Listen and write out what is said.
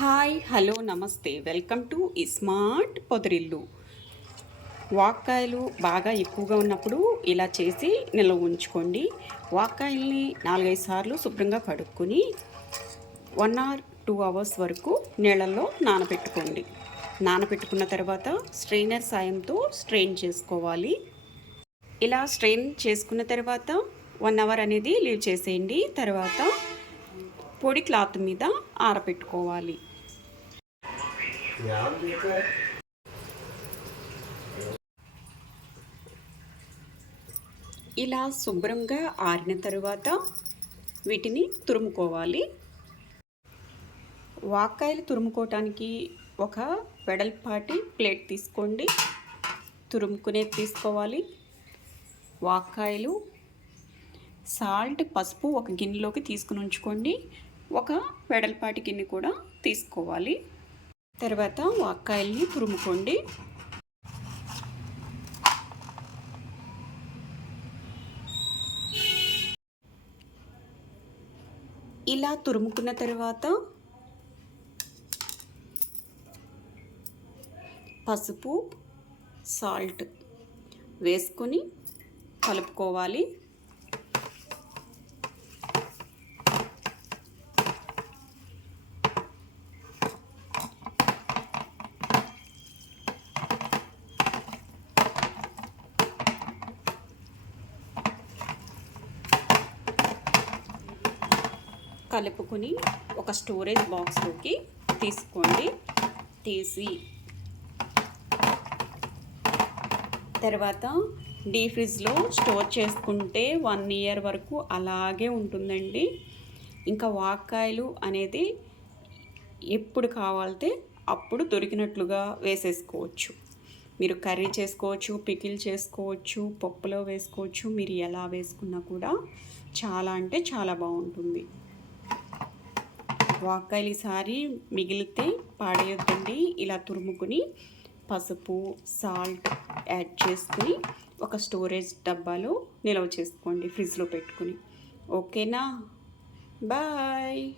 Hi hello నమస్తే. Welcome to smart పొదరిల్లు. వాక్కాయలు బాగా ఎక్కువగా ఉన్నప్పుడు ఇలా చేసి నిల్వ ఉంచుకోండి. వాక్కాయల్ని నాలుగైదు సార్లు శుభ్రంగా కడుక్కొని వన్ అవర్ టూ అవర్స్ వరకు నీళ్ళల్లో నానబెట్టుకోండి. నానబెట్టుకున్న తర్వాత స్ట్రెయినర్ సాయంతో స్ట్రెయిన్ చేసుకోవాలి. ఇలా స్ట్రెయిన్ చేసుకున్న తర్వాత వన్ అవర్ అనేది లీవ్ చేసేయండి. తర్వాత పొడి క్లాత్ మీద ఆరబెట్టుకోవాలి ఇలా శుభ్రంగా ఆరిన తర్వాత వీటిని తురుముకోవాలి. వాకాయలు తురుముకోవటానికి ఒక వెడల్పాటి ప్లేట్ తీసుకోండి. తురుముకునేది తీసుకోవాలి. వాకాయలు సాల్ట్ పసుపు ఒక గిన్నెలోకి తీసుకుని ఉంచుకోండి. ఒక వెడల్పాటి గిన్నె కూడా తీసుకోవాలి. తర్వాత వాక్కాయల్ని తురుముకోండి. ఇలా తురుముకున్న తర్వాత పసుపు సాల్ట్ వేసుకొని కలుపుకోవాలి. కలుపుకొని ఒక స్టోరేజ్ బాక్స్లోకి తీసుకోండి. తీసి తర్వాత డీ ఫ్రిడ్జ్లో స్టోర్ చేసుకుంటే వన్ ఇయర్ వరకు అలాగే ఉంటుందండి. ఇంకా వాక్కాయలు అనేది ఎప్పుడు కావాలితే అప్పుడు దొరికినట్లుగా వేసేసుకోవచ్చు. మీరు కర్రీ చేసుకోవచ్చు పికిల్ చేసుకోవచ్చు పప్పులో వేసుకోవచ్చు మీరు ఎలా వేసుకున్నా కూడా చాలా అంటే చాలా బాగుంటుంది. వాక్కాయలు ఈసారి మిగిలితే పాడేయొద్దండి. ఇలా తురుముకుని పసుపు సాల్ట్ యాడ్ చేసుకుని ఒక స్టోరేజ్ డబ్బాలో నిల్వ చేసుకోండి ఫ్రిడ్జ్లో పెట్టుకుని. ఓకేనా? బాయ్.